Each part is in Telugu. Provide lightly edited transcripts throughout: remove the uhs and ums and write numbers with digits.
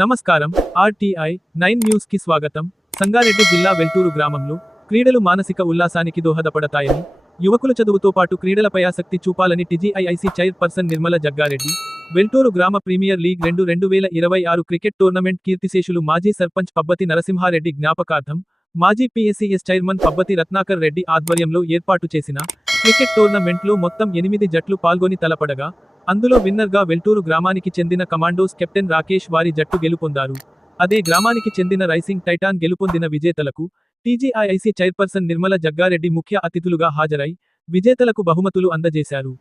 నమస్కారం. ఆర్టీఐ 9 న్యూస్ కి స్వాగతం. సంగారెడ్డి జిల్లా వెల్టూరు గ్రామంలో క్రీడలు మానసిక ఉల్లాసానికి దోహదపడతాయని, యువకుల చదువుతో పాటు క్రీడలపై ఆసక్తి చూపాలని టీజీఐఐసీ చైర్పర్సన్ నిర్మల జగ్గారెడ్డి, వెల్టూరు గ్రామ ప్రీమియర్ లీగ్ 2026 క్రికెట్ టోర్నమెంట్ కీర్తిశేషులు మాజీ సర్పంచ్ పబ్బతి నరసింహారెడ్డి జ్ఞాపకార్థం, మాజీ పీఎస్సీఎస్ చైర్మన్ పబ్బతి రత్నాకర్ రెడ్డి ఆధ్వర్యంలో ఏర్పాటు చేసిన క్రికెట్ టోర్నమెంట్లో మొత్తం 8 జట్లు పాల్గొని తలపడగా, అందులో విన్నర్గా వెల్టూరు గ్రామానికి చెందిన కమాండోస్ కెప్టెన్ రాకేష్ వారి జట్టు గెలుపొందారు. అదే గ్రామానికి చెందిన రైసింగ్ టైటాన్ గెలుపొందిన విజేతలకు టీజీఐఐసీ చైర్పర్సన్ నిర్మల జగ్గారెడ్డి ముఖ్య అతిథులుగా హాజరై విజేతలకు బహుమతులు అందజేశారు.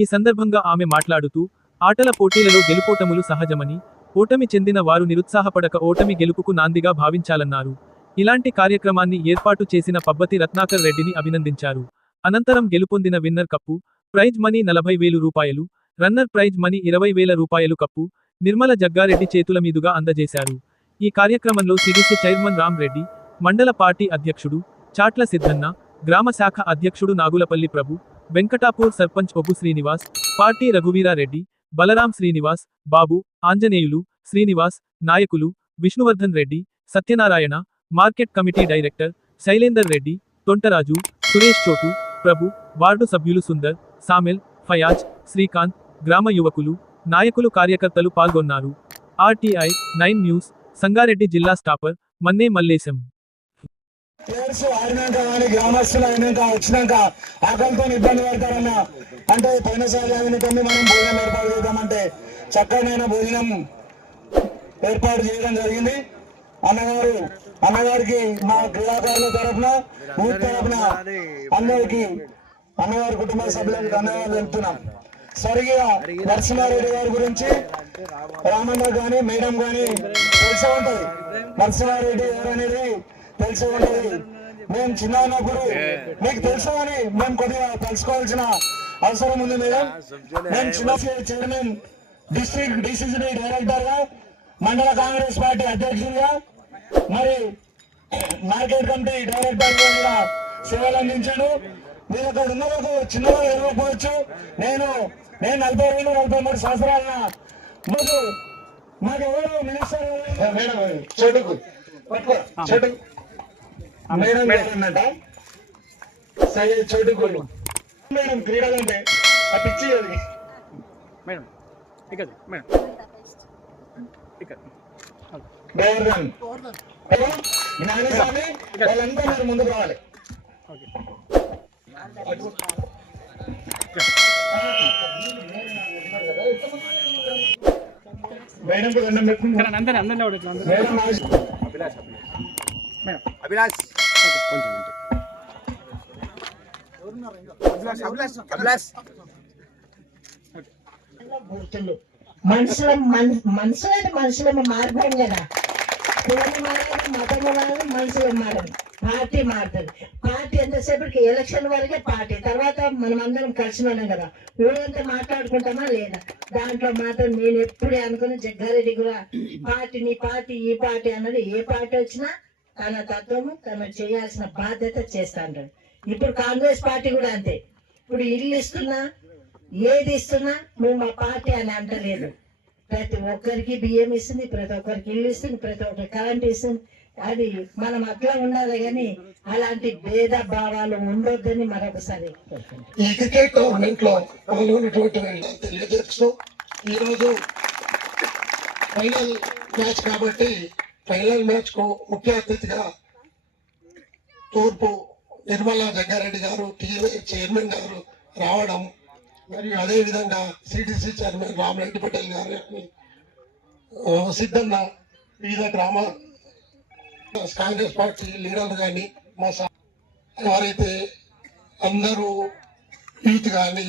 ఈ సందర్భంగా ఆమె మాట్లాడుతూ, ఆటల పోటీలలో గెలుపోటములు సహజమని, ఓటమి చెందిన వారు నిరుత్సాహపడక ఓటమి గెలుపుకు నాందిగా భావించాలన్నారు. ఇలాంటి కార్యక్రమాన్ని ఏర్పాటు చేసిన పబ్బతి రత్నాకర్ రెడ్డిని అభినందించారు. అనంతరం గెలుపొందిన విన్నర్ కప్పు, ప్రైజ్ మనీ 40,000 రూపాయలు, రన్నర్ ప్రైజ్ మనీ 20,000 రూపాయలు కప్పు నిర్మల జగ్గారెడ్డి చేతుల మీదుగా అందజేశారు. ఈ కార్యక్రమంలో సిడిసి చైర్మన్ రామ్ రెడ్డి, మండల పార్టీ అధ్యక్షుడు చాట్ల సిద్ధన్న, గ్రామ శాఖ అధ్యక్షుడు నాగులపల్లి ప్రభు, వెంకటాపూర్ సర్పంచ్ ఒబ్బు శ్రీనివాస్, పార్టీ రఘువీరారెడ్డి, బలరాం శ్రీనివాస్, బాబు, ఆంజనేయులు, శ్రీనివాస్, నాయకులు Vishnuvardhan Reddy, Satyanarayana, market committee director Shailender Reddy, Tontaraju, Suresh Chotu, Prabhu, ward సభ్యులు సుందర్, సామెల్, ఫయాజ్, శ్రీకాంత్, గ్రామ యువకులు, నాయకులు కార్యకర్తలు పాల్గొన్నారు. ఆర్టీఐ 9 న్యూస్, సంగారెడ్డి జిల్లా స్టాపర్ మన్నే మల్లేశం. ప్లేయర్స్ ఆడినాక కానీ గ్రామస్తులు అయినాక వచ్చినాక ఆకలితో ఇబ్బంది పడతారన్న అంటే పోయినసారి అయినటువంటి మనం భోజనం ఏర్పాటు చేద్దామంటే చక్కనైన భోజనం ఏర్పాటు చేయడం జరిగింది. అన్నగారికి మా క్రీడాకారుల తరఫున ఊరి తరఫున అందరికి అన్నగారి కుటుంబ సభ్యులకు ధన్యవాదాలు తెలుపుతున్నాం. సరిగా నరసింహారెడ్డి గారి గురించి రామన్న గాని మేడం గాని తెలిసే ఉంటది. నరసింహారెడ్డి గారు అనేది తెలిసే ఉంటది. మేము చిన్న ఉన్నప్పుడు మీకు తెలుసు అని మేము కొద్దిగా తెలుసుకోవాల్సిన అవసరం ఉంది మేడం. మేము చిన్న చైర్మన్, డిస్ట్రిక్ట్ డిసిసిబి డైరెక్టర్ గా, మండల కాంగ్రెస్ పార్టీ అధ్యక్షుడిగా, మరి మార్కెట్ కమిటీ డైరెక్టర్ గా కూడా సేవలు అందించాడు. మీరు అక్కడ ఉన్నందుకు చిన్నగా ఎదుర్కోవచ్చు. నేను 42-43 సంవత్సరాల ముందు మాకెవరు మినిస్టర్ మేడం చెడుకు మేడం అన్నట చెడుకు మేడం క్రీడలంటే ఆ పిచ్చి అది మేడం నాగస్వామి వాళ్ళంతా మీరు ముందుకు రావాలి. మనుషులు మారిపోయింది కదా. కులము మారాలి, మతము మారాలి, మనుషులు మారాలి, పార్టీ మారుతుంది. పార్టీ ఎంతసేపటికి ఎలక్షన్ వరకే పార్టీ, తర్వాత మనం అందరం కలిసి ఉన్నాం కదా. ఊరంతా మాట్లాడుకుంటామా లేదా? దాంట్లో మాత్రం నేను ఎప్పుడే అనుకున్న జగ్గారెడ్డి కూడా పార్టీ, నీ పార్టీ, ఈ పార్టీ అన్నది ఏ పార్టీ వచ్చినా తన తత్వము తను చేయాల్సిన బాధ్యత చేస్తా అంటాడు. ఇప్పుడు కాంగ్రెస్ పార్టీ కూడా అంతే. ఇప్పుడు ఇల్లు ఇస్తున్నా, ఏది ఇస్తున్నా మేము మా పార్టీ అని అంటలేదు. ప్రతి ఒక్కరికి బియ్యం ఇస్తుంది, ప్రతి ఒక్కరికి ఇల్లు ఇస్తుంది, ప్రతి ఒక్కరికి కరెంట్ ఇస్తుంది. అది మనం అట్లా ఉండాలి కానీ అలాంటి భేద భావాలు ఉండొద్దని మరొకసారి ఈ క్రికెట్ టోర్నమెంట్ లో పాల్గొన్నటువంటి తెలియజేస్తూ, ఈరోజు ఫైనల్ మ్యాచ్ కాబట్టి ఫైనల్ మ్యాచ్ కు ముఖ్య అతిథిగా తూర్పు నిర్మలా జగ్గారెడ్డి గారు, టీవీ చైర్మన్ గారు రావడం, మరియు అదేవిధంగా సిడిసి చైర్మన్ రామరెడ్డి పటేల్ గారు, సిద్ధన్న, వివిధ గ్రామ కాంగ్రెస్ పార్టీ లీడర్లు కానీ మా ఎవరైతే అందరూ యూత్ కానీ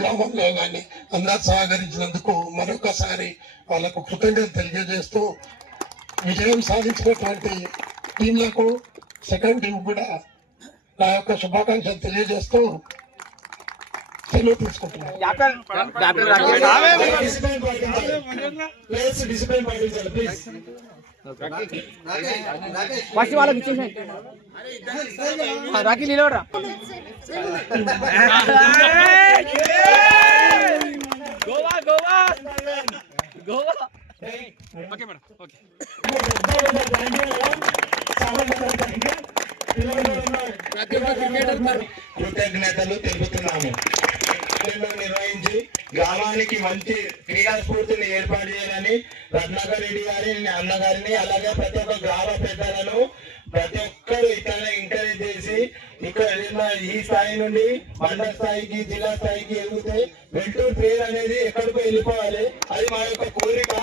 గ్రామంలో కానీ అందరు సహకరించినందుకు మరొకసారి వాళ్ళకు కృతజ్ఞత తెలియజేస్తూ, విజయం సాధించినటువంటి టీంలకు సెకండ్ టీం కూడా నా యొక్క శుభాకాంక్షలు తెలియజేస్తూ సెలవు తీసుకుంటున్నాను. ఫస్ట్ వాళ్ళకి ఇచ్చేసాయి రాఖీ నిలవరా గోవా గోవా గోవా కృతజ్ఞతలు తెలుపుతున్నాము. నిర్వహించి గ్రామానికి మంచి క్రీడా స్ఫూర్తిని ఏర్పాటు చేయాలని రత్నాకర్ రెడ్డి గారి అన్నగారిని అలాగే ప్రతి ఒక్క గ్రామ పెద్దలను ప్రతి ఒక్కరు ఇతరులను ఎంకరేజ్ చేసి ఇక్కడ ఈ స్థాయి నుండి మండల స్థాయికి జిల్లా స్థాయికి ఎదిగితే వెల్టూరు పేరు అనేది ఎక్కడికో వెళ్ళిపోవాలి. అది మా యొక్క కోరిక.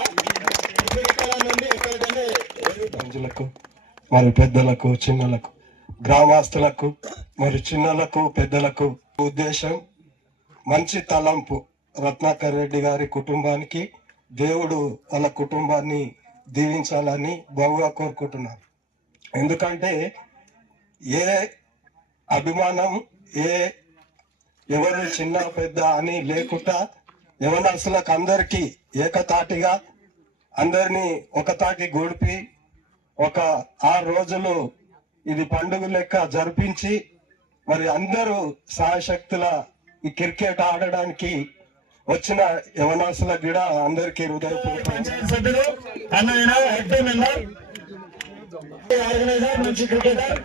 ఇక్కడ నుండి ఎక్కడికంటే ప్రజలకు మరి పెద్దలకు చిన్నలకు గ్రామస్తులకు మరి చిన్నలకు పెద్దలకు ఉద్దేశం మంచి తలంపు రత్నాకర్ రెడ్డి గారి కుటుంబానికి దేవుడు వాళ్ళ కుటుంబాన్ని దీవించాలని బాగుగా కోరుకుంటున్నాను. ఎందుకంటే ఏ అభిమానం ఎవరు చిన్న పెద్ద అని లేకుండా యవనస్తులకు అందరికీ ఏకతాటిగా అందరినీ ఒకతాటి గొడిపి ఒక 6 రోజులు ఇది పండుగ లెక్క జరిపించి మరి అందరూ సాయశక్తుల ఈ క్రికెట్ ఆడడానికి వచ్చిన యవనస్తులకు కూడా అందరికీ హృదయపూర్వక సభ్యులు అన్న ఆర్గనైజర్ మంచి క్రికెటర్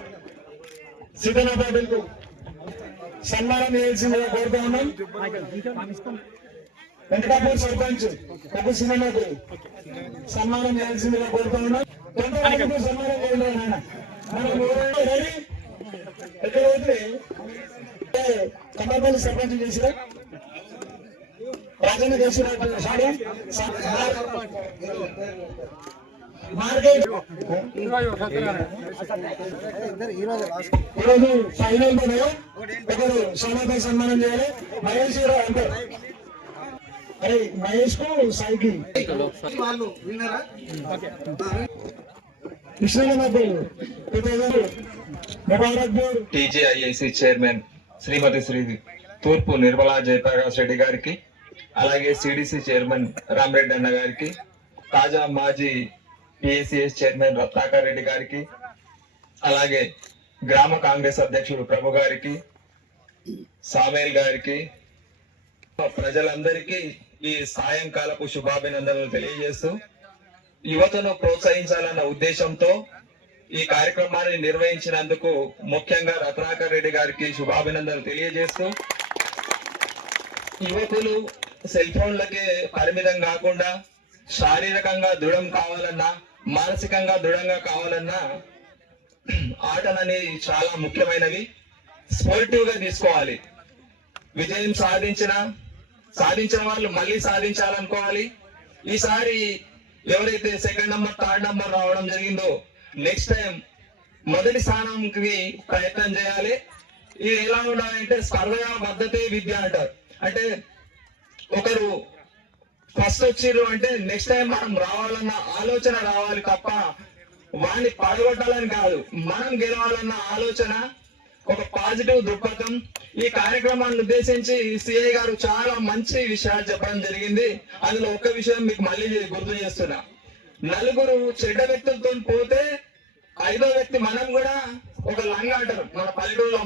సిద్ధన పాటిల్ కు సన్మానం చేయాల్సిందిగా కోరుతా ఉన్నాం. వెంకటాపూర్ సర్పంచ్ కొత్త సినిమాకు సన్మానం చేయాల్సిందిగా కోరుతా ఉన్నాం. కొంతమందికి సన్మానం చేయాలి. మనం రెడీ ఎక్కడ పోతే కమలపల్లి సర్పంచ్ చేసిరా రాజన్న చేసిరా ఈరోజు ఫైనల్ ఒకరు సమాధాన సన్మానం చేయాలి. మహేష్ అంటే అరే మహేష్ కు సాయికి టీజీఐఐసి చైర్మన్ శ్రీమతి శ్రీ తూర్పు నిర్మలా జయప్రకాష్ రెడ్డి గారికి, అలాగే సిడిసి చైర్మన్ రామరెడ్డి అన్న గారికి, తాజా మాజీ పిఎసిఎస్ చైర్మన్ రత్నాకర్ రెడ్డి గారికి, అలాగే గ్రామ కాంగ్రెస్ అధ్యక్షుడు ప్రభు గారికి, సామేల్ గారికి, ప్రజలందరికీ ఈ సాయంకాలపు శుభాభినందనలు తెలియజేస్తూ యువతను ప్రోత్సహించాలన్న ఉద్దేశంతో ఈ కార్యక్రమాన్ని నిర్వహించినందుకు ముఖ్యంగా రత్నాకర్ రెడ్డి గారికి శుభాభినందనలు తెలియజేస్తూ యువకులు సెల్ ఫోన్లకే పరిమితం కాకుండా శారీరకంగా దృఢం కావాలన్నా మానసికంగా దృఢంగా కావాలన్నా ఆటలనేవి చాలా ముఖ్యమైనవి. స్పోర్టివ్ గా తీసుకోవాలి. విజయం సాధించిన వాళ్ళు మళ్ళీ సాధించాలనుకోవాలి. ఈసారి ఎవరైతే సెకండ్ నంబర్ థర్డ్ నంబర్ రావడం జరిగిందో నెక్స్ట్ టైం మొదటి స్థానంకి ప్రయత్నం చేయాలి. ఇది ఎలా ఉండాలంటే స్పర్ధగా మద్దతే విద్య అంటారు. అంటే ఒకరు ఫస్ట్ వచ్చిర్రు అంటే నెక్స్ట్ టైం మనం రావాలన్న ఆలోచన రావాలి తప్ప వాడిని పడగొట్టాలని కాదు. మనం గెలవాలన్న ఆలోచన, ఒక పాజిటివ్ దృక్పథం. ఈ కార్యక్రమాన్ని ఉద్దేశించి సిఐ గారు చాలా మంచి విషయాలు చెప్పడం జరిగింది. అందులో ఒక విషయం మీకు మళ్ళీ గుర్తు చేస్తున్నా. నలుగురు చెడ్డ వ్యక్తులతో పోతే 5వ వ్యక్తి మనం కూడా ఒక లంగా అంటారు మన పల్లెటూరులో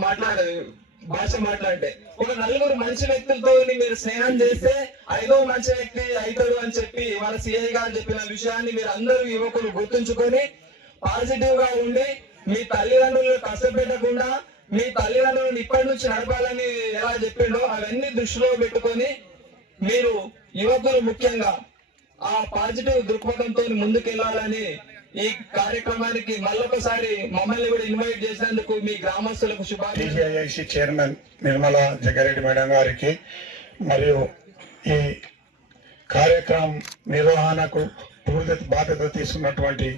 భాష మాట్లాడితే, ఒక నలుగురు మంచి వ్యక్తులతో మీరు స్నేహం చేస్తే 5వ మంచి వ్యక్తి అవుతాడు అని చెప్పి మన సిఐ గారు చెప్పిన విషయాన్ని మీరు అందరూ యువకులు గుర్తుంచుకొని పాజిటివ్ గా ఉండి మీ తల్లిదండ్రులను కష్టపెట్టకుండా మీ తల్లిదండ్రులను ఇప్పటి నుంచి నడపాలని ఎలా చెప్పిండో అవన్నీ దృష్టిలో పెట్టుకొని మీరు యువకులు ముఖ్యంగా ఆ పాజిటివ్ దృక్పథంతో ముందుకెళ్లాలని ఈ కార్యక్రమానికి మళ్ళొకసారి మమ్మల్ని కూడా ఇన్వైట్ చేసినందుకు మీ గ్రామస్తులకు శుభాకాంక్షలు. TGIIC chairman Nirmala Jaggareddy madam గారికి మరియు ఈ కార్యక్రమం నిర్వహణకు పూర్తి బాధ్యత తీసుకున్నటువంటి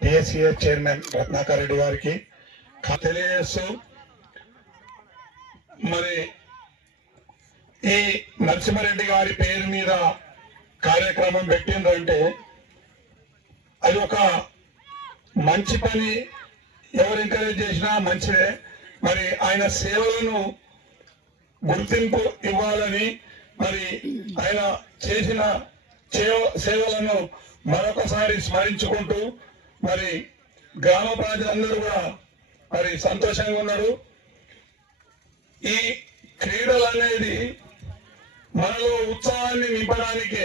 పిఎస్సిఎస్ చైర్మన్ రత్నాకర్ రెడ్డి గారికి తెలియజేస్తూ, మరి ఈ నరసింహారెడ్డి గారి పేరు మీద కార్యక్రమం పెట్టిందంటే అది ఒక మంచి పని. ఎవరు ఎంకరేజ్ చేసినా మంచిదే. మరి ఆయన సేవలను గుర్తింపు ఇవ్వాలని, మరి ఆయన చేసిన సేవలను మరొకసారి స్మరించుకుంటూ మరి గ్రామ ప్రజలందరూ కూడా మరి సంతోషంగా ఉన్నారు. ఈ క్రీడలు అనేది మనలో ఉత్సాహాన్ని నింపడానికే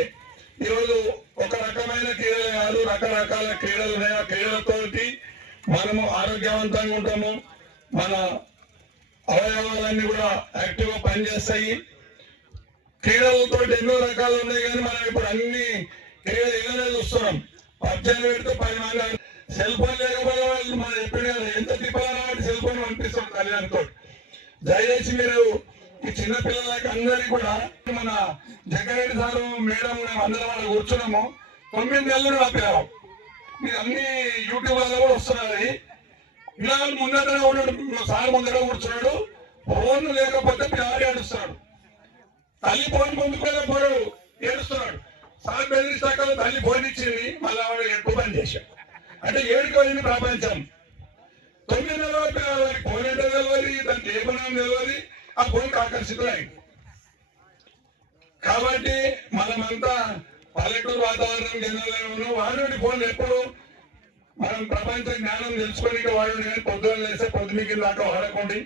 ఈరోజు ఒక రకమైన రకమైన క్రీడలు కాదు, రకరకాల క్రీడలు ఉన్నాయి. ఆ క్రీడలతోటి మనము ఆరోగ్యవంతంగా ఉంటాము, మన అవయవాలన్నీ కూడా యాక్టివ్ గా పనిచేస్తాయి. క్రీడలతో ఎన్నో రకాలు ఉన్నాయి, కానీ మనం ఇప్పుడు అన్ని క్రీడలు ఇళ్ళనే చూస్తున్నాం. పబ్జీలు పెడితే 10 మంది సెల్ ఫోన్ లేకపోతే వాళ్ళు మనం చెప్పిన ఎంత తిప్పాలని సెల్ ఫోన్ పంపిస్తాం తల్లిదండ్రులతో. దయచేసి మీరు ఈ చిన్న పిల్లలకి అందరికీ కూడా మన జగ్గారెడ్డి సారు మేడం అందరం వాళ్ళు కూర్చున్నాము. 9 నెలలు నా పిల్లలు మీరు అన్ని యూట్యూబ్లలో కూడా వస్తున్నది. పిల్లలు ముందర ఉన్నాడు, సార్ ముందర కూర్చున్నాడు, ఫోన్ లేకపోతే పిల్లలు ఏడుస్తున్నాడు. తల్లి ఫోన్ పొందుకోలేకపోయాడు, ఏడుస్తున్నాడు. సార్ బెదిరిస్తాక తల్లి ఫోన్ ఇచ్చింది, మళ్ళీ వాడు ఎక్కువ పని చేశాడు. అంటే ఏడుకోలేని ప్రపంచం. 9 నెలల పిల్లలకి ఫోన్ అంటే తెలియదు, దానికి ఏ పని తెలియదు, ఆ ఫోన్కి ఆకర్షితులైంది. కాబట్టి మనమంతా పల్లెటూరు వాతావరణం జనాలను వాడు ఫోన్ ఎప్పుడు మనం ప్రపంచ జ్ఞానం తెలుసుకొని వాడు పొద్దున్న లేస్తే పొద్దుమికి దాకా వాడకండి.